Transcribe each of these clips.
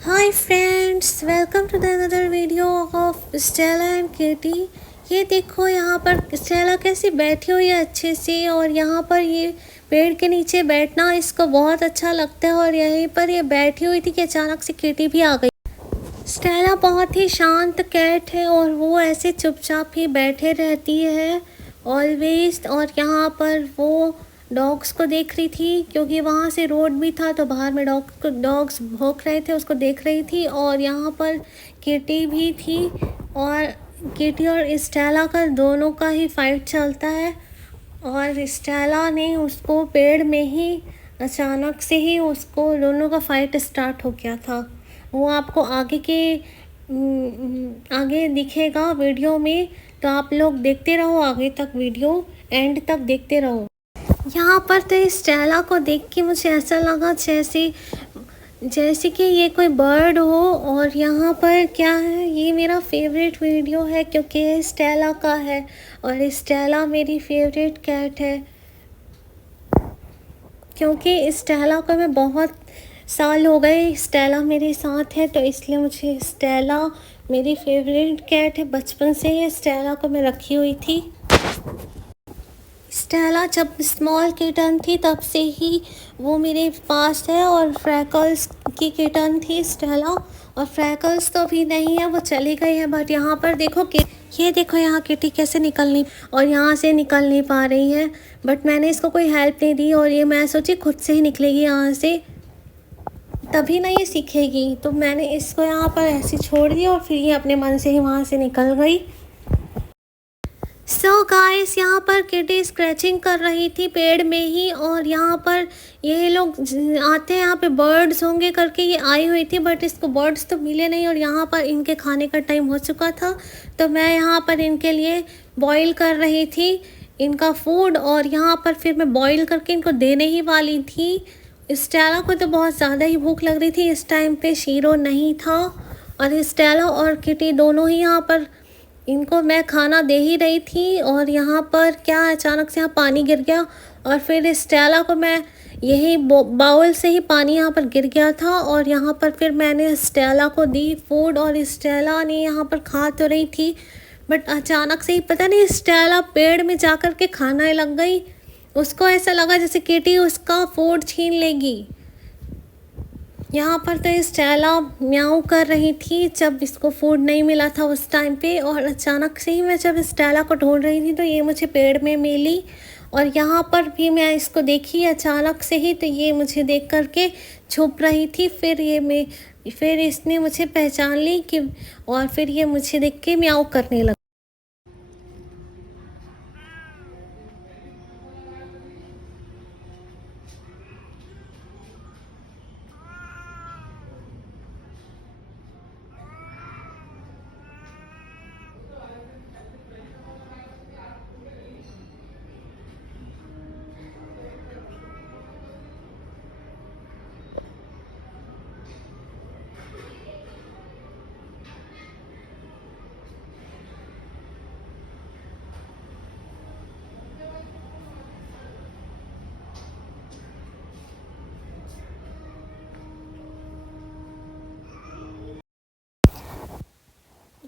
Hi friends, welcome to the another video of Stella and Katie. ये देखो यहाँ पर स्टेला कैसी बैठी हुई है अच्छे से, और यहाँ पर ये पेड़ के नीचे बैठना इसको बहुत अच्छा लगता है। और यहीं पर ये बैठी हुई थी कि अचानक से केटी भी आ गई। स्टेला बहुत ही शांत कैट है और वो ऐसे चुपचाप ही बैठे रहती है ऑलवेज। और यहाँ पर वो डॉग्स को देख रही थी, क्योंकि वहाँ से रोड भी था तो बाहर में डॉग्स भौंक रहे थे, उसको देख रही थी। और यहाँ पर किटी भी थी, और किटी और स्टेला का दोनों का ही फाइट चलता है। और स्टेला ने उसको पेड़ में ही अचानक से ही उसको दोनों का फाइट स्टार्ट हो गया था। वो आपको आगे दिखेगा वीडियो में, तो आप लोग देखते रहो आगे तक, वीडियो एंड तक देखते रहो। यहाँ पर तो स्टेला को देख के मुझे ऐसा लगा जैसे जैसे कि ये कोई बर्ड हो। और यहाँ पर क्या है, ये मेरा फेवरेट वीडियो है क्योंकि ये स्टेला का है, और स्टेला मेरी फेवरेट कैट है। क्योंकि स्टेला को मैं बहुत साल हो गए स्टेला मेरे साथ है, तो इसलिए मुझे स्टेला मेरी फेवरेट कैट है। बचपन से ही स्टेला को मैं रखी हुई थी। स्टेला जब स्मॉल किटन थी तब से ही वो मेरे पास है, और फ्रैकल्स की किटन थी स्टेला। और फ्रैकल्स तो अभी नहीं है, वो चली गई है। बट यहाँ पर देखो कि ये देखो यहाँ किटी कैसे निकलनी, और यहाँ से निकल नहीं पा रही है। बट मैंने इसको कोई हेल्प नहीं दी, और ये मैं सोची खुद से ही निकलेगी यहाँ से, तभी ना ये सीखेगी। तो मैंने इसको यहाँ पर ऐसे छोड़ दिया, और फिर ये अपने मन से ही वहाँ से निकल गई। सो गाइस, यहाँ पर किटी स्क्रैचिंग कर रही थी पेड़ में ही, और यहाँ पर ये लोग आते हैं, यहाँ पे बर्ड्स होंगे करके ये आई हुई थी। बट इसको बर्ड्स तो मिले नहीं, और यहाँ पर इनके खाने का टाइम हो चुका था, तो मैं यहाँ पर इनके लिए बॉईल कर रही थी इनका फूड। और यहाँ पर फिर मैं बॉईल करके इनको देने ही वाली थी। स्टेला को तो बहुत ज़्यादा ही भूख लग रही थी, इस टाइम पे शीरो नहीं था, और स्टेला और किटी दोनों ही यहाँ पर इनको मैं खाना दे ही रही थी। और यहाँ पर क्या अचानक से यहाँ पानी गिर गया, और फिर स्टेला को मैं यही बाउल से ही पानी यहाँ पर गिर गया था, और यहाँ पर फिर मैंने स्टेला को दी फूड, और स्टेला ने यहाँ पर खा तो रही थी। बट अचानक से ही पता नहीं स्टेला पेड़ में जा कर के खाने लग गई। उसको ऐसा लगा जैसे किटी उसका फूड छीन लेगी। यहाँ पर तो स्टेला म्याऊ कर रही थी जब इसको फूड नहीं मिला था उस टाइम पे। और अचानक से ही मैं जब स्टेला को ढूंढ रही थी तो ये मुझे पेड़ में मिली, और यहाँ पर भी मैं इसको देखी अचानक से ही, तो ये मुझे देख करके छुप रही थी। फिर इसने मुझे पहचान ली कि, और फिर ये मुझे देख के म्याऊ करने लगा।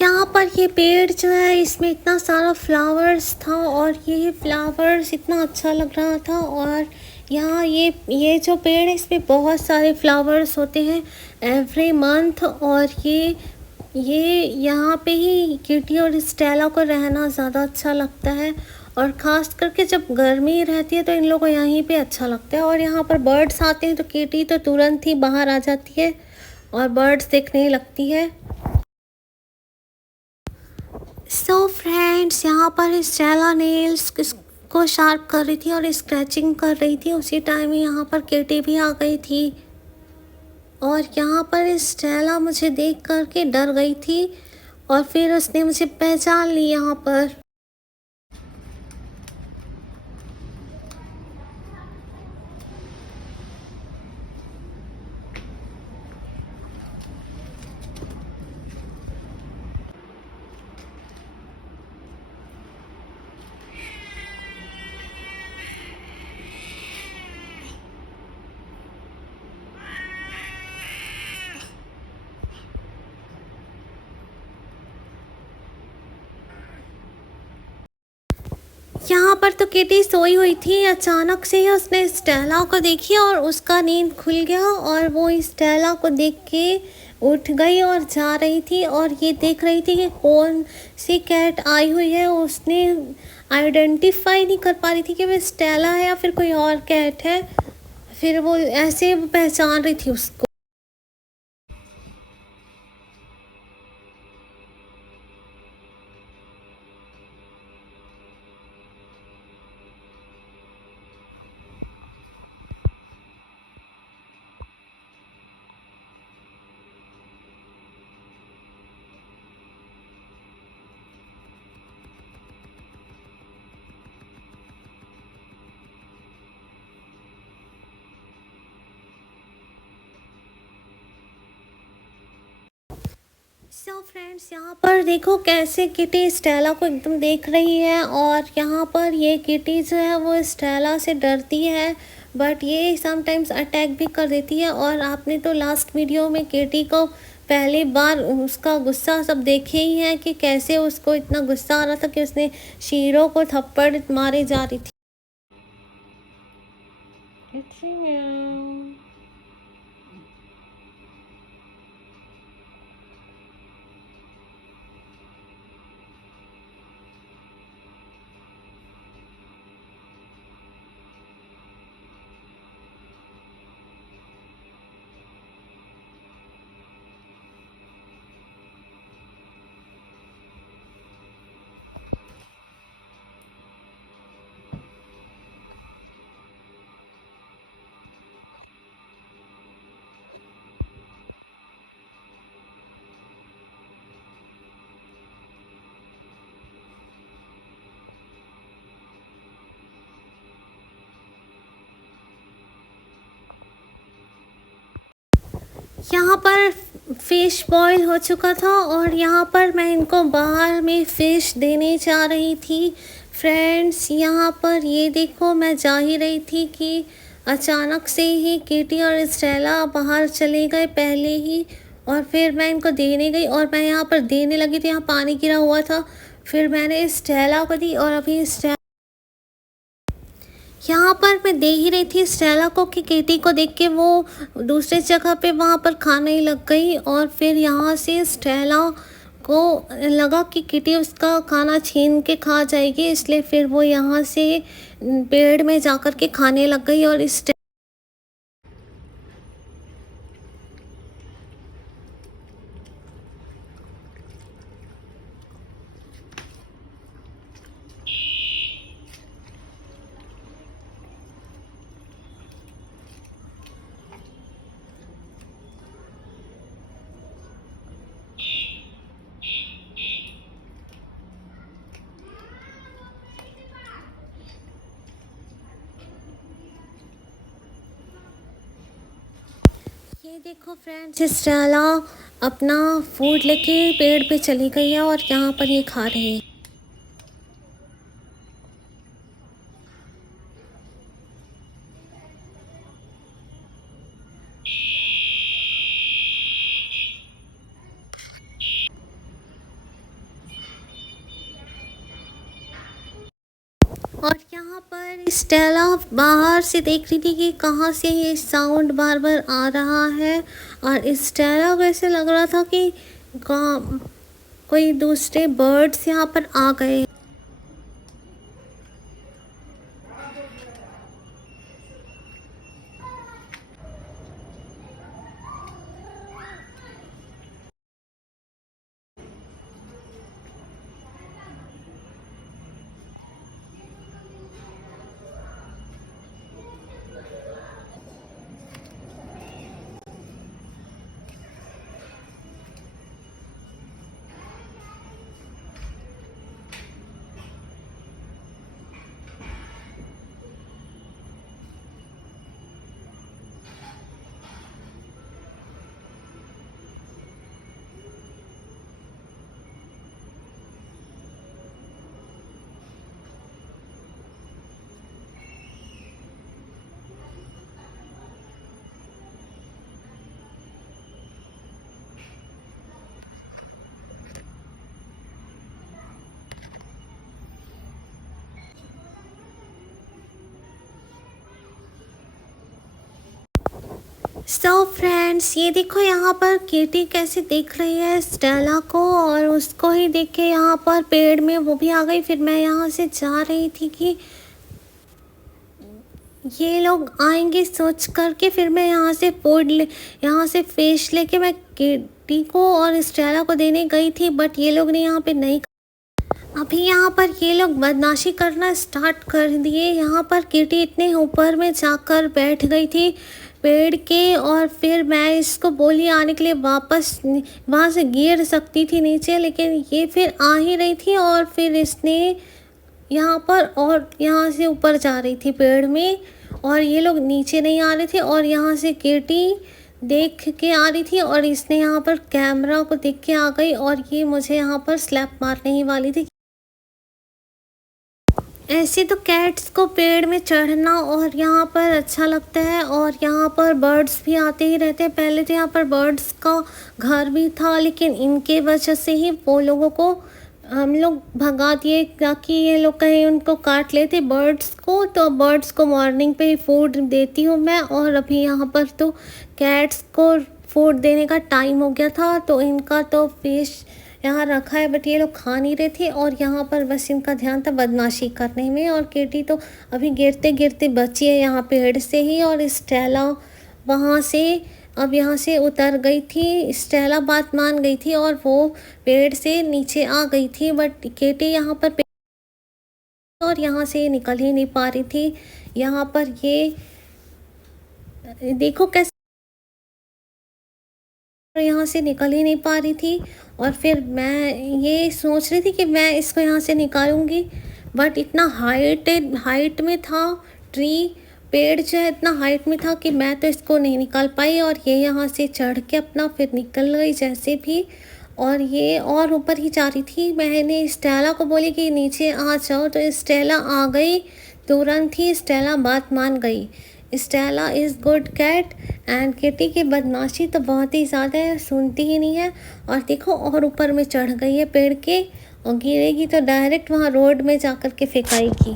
यहाँ पर ये पेड़ जो है इसमें इतना सारा फ्लावर्स था, और ये फ्लावर्स इतना अच्छा लग रहा था। और यहाँ ये जो पेड़ है इसमें बहुत सारे फ्लावर्स होते हैं एवरी मंथ। और ये यहाँ पे ही किटी और स्टेला को रहना ज़्यादा अच्छा लगता है, और ख़ास करके जब गर्मी रहती है तो इन लोगों को यहीं पे अच्छा लगता है। और यहाँ पर बर्ड्स आते हैं तो किटी तो तुरंत ही बाहर आ जाती है और बर्ड्स देखने लगती है। सो फ्रेंड्स, यहाँ पर स्टेला नेल्स को शार्प कर रही थी और स्क्रैचिंग कर रही थी। उसी टाइम यहाँ पर केटी भी आ गई थी, और यहाँ पर स्टेला मुझे देख कर के डर गई थी, और फिर उसने मुझे पहचान ली यहाँ पर। यहाँ पर तो किटी सोई हुई थी, अचानक से ही उसने स्टेला को देखी और उसका नींद खुल गया और वो स्टेला को देख के उठ गई और जा रही थी और ये देख रही थी कि कौन सी कैट आई हुई है। उसने आइडेंटिफाई नहीं कर पा रही थी कि वो स्टेला है या फिर कोई और कैट है, फिर वो ऐसे पहचान रही थी उसको। सो फ्रेंड्स, यहाँ पर देखो कैसे किटी स्टेला को एकदम देख रही है और यहाँ पर ये किटी जो है वो स्टेला से डरती है, बट ये समटाइम्स अटैक भी कर देती है। और आपने तो लास्ट वीडियो में किटी को पहली बार उसका गुस्सा सब देखे ही है कि कैसे उसको इतना गुस्सा आ रहा था कि उसने शीरो को थप्पड़ मारे जा रही थी। यहाँ पर फ़िश बॉईल हो चुका था और यहाँ पर मैं इनको बाहर में फ़िश देने जा रही थी। फ्रेंड्स, यहाँ पर ये देखो, मैं जा ही रही थी कि अचानक से ही किटी और स्टेला बाहर चले गए पहले ही, और फिर मैं इनको देने गई और मैं यहाँ पर देने लगी थी, यहाँ पानी गिरा हुआ था, फिर मैंने स्टेला को दी और अभी यहाँ पर मैं दे ही रही थी स्टेला को कि किटी को देख के वो दूसरे जगह पे वहाँ पर खाने ही लग गई और फिर यहाँ से स्टेला को लगा कि किटी उसका खाना छीन के खा जाएगी, इसलिए फिर वो यहाँ से पेड़ में जाकर के खाने लग गई। और ये देखो फ्रेंड्स, स्टेला अपना फूड लेके पेड़ पे चली गई है और यहाँ पर ये खा रही है। और यहाँ पर स्टेला बाहर से देख रही थी कि कहाँ से ये साउंड बार बार आ रहा है, और स्टेला को ऐसे लग रहा था कि कोई दूसरे बर्ड्स यहाँ पर आ गए। सो फ्रेंड्स, ये देखो यहाँ पर किटी कैसे देख रही है स्टेला को, और उसको ही देख के यहाँ पर पेड़ में वो भी आ गई। फिर मैं यहाँ से जा रही थी कि ये लोग आएंगे सोच करके, फिर मैं यहाँ से फिश लेके मैं किटी को और स्टेला को देने गई थी, बट ये लोग ने यहाँ पे नहीं। अभी यहाँ पर ये लोग बदमाशी करना स्टार्ट कर दिए। यहाँ पर किटी इतने ऊपर में जाकर बैठ गई थी पेड़ के, और फिर मैं इसको बोली आने के लिए वापस, वहाँ से गिर सकती थी नीचे, लेकिन ये फिर आ ही रही थी। और फिर इसने यहाँ पर, और यहाँ से ऊपर जा रही थी पेड़ में, और ये लोग नीचे नहीं आ रहे थे। और यहाँ से किटी देख के आ रही थी, और इसने यहाँ पर कैमरा को देख के आ गई, और ये मुझे यहाँ पर स्लैप मारने ही वाली थी। ऐसे तो कैट्स को पेड़ में चढ़ना और यहाँ पर अच्छा लगता है, और यहाँ पर बर्ड्स भी आते ही रहते हैं। पहले तो यहाँ पर बर्ड्स का घर भी था, लेकिन इनके वजह से ही वो लोगों को हम लोग भगा दिए, ताकि ये लोग कहीं उनको काट लेते बर्ड्स को। तो बर्ड्स को मॉर्निंग पे ही फूड देती हूँ मैं, और अभी यहाँ पर तो कैट्स को फूड देने का टाइम हो गया था, तो इनका तो फिश यहाँ रखा है, बट ये लोग खा नहीं रहे थे। और यहाँ पर बस इनका ध्यान था बदमाशी करने में। और किटी तो अभी गिरते गिरते बची है यहाँ पेड़ से ही, और स्टेला वहाँ से अब यहाँ से उतर गई थी। स्टेला बात मान गई थी और वो पेड़ से नीचे आ गई थी, बट किटी यहाँ पर और यहाँ से निकल ही नहीं पा रही थी। यहाँ पर ये देखो कैसे यहाँ से निकल ही नहीं पा रही थी। और फिर मैं ये सोच रही थी कि मैं इसको यहाँ से निकालूंगी, बट इतना हाइट में था ट्री, पेड़ जो है इतना हाइट में था कि मैं तो इसको नहीं निकाल पाई। और ये यहाँ से चढ़ के अपना फिर निकल गई जैसे भी, और ये और ऊपर ही जा रही थी। मैंने स्टेला को बोली कि नीचे आ जाओ, तो स्टेला आ गई तुरंत ही। स्टेला बात मान गई। Stella is good cat, and Kitty की बदमाशी तो बहुत ही ज़्यादा है, सुनती ही नहीं है। और देखो और ऊपर में चढ़ गई है पेड़ के, और गिरेगी तो डायरेक्ट वहाँ रोड में जा कर के फेंकाएगी।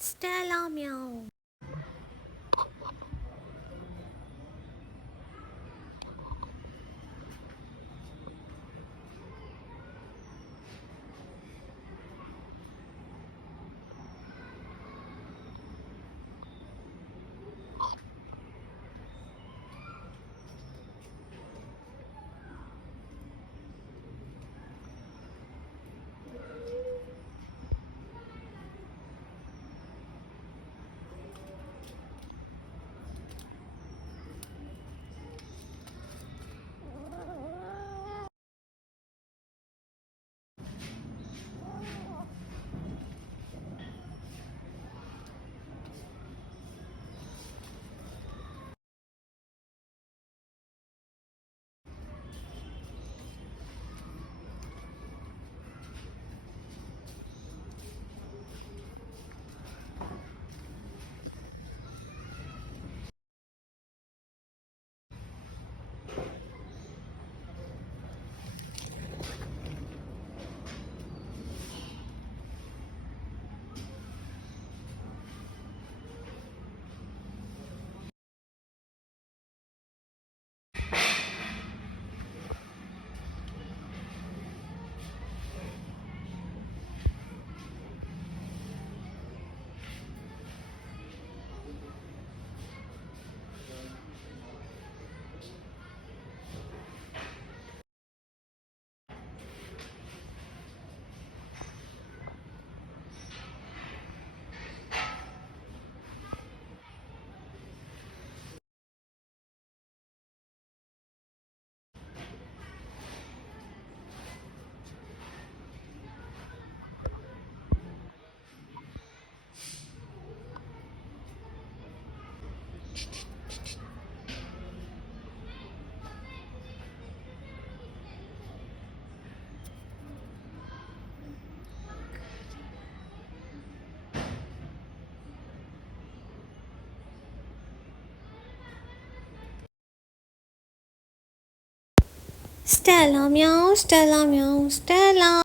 स्टेला म्याओ। Stella meow, Stella meow, Stella.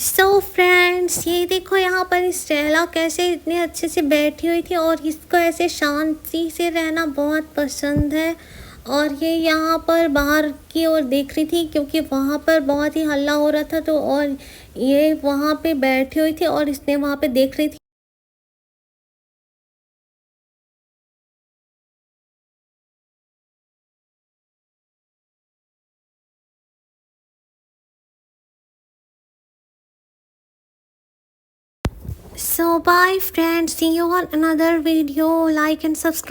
So friends, ये देखो यहाँ पर स्टेला कैसे इतने अच्छे से बैठी हुई थी और इसको ऐसे शांति से रहना बहुत पसंद है। और ये यहाँ पर बाहर की ओर देख रही थी क्योंकि वहाँ पर बहुत ही हल्ला हो रहा था, तो और ये वहाँ पे बैठी हुई थी और इसने वहाँ पे देख रही थी। So bye friends, see you on another video. Like and subscribe.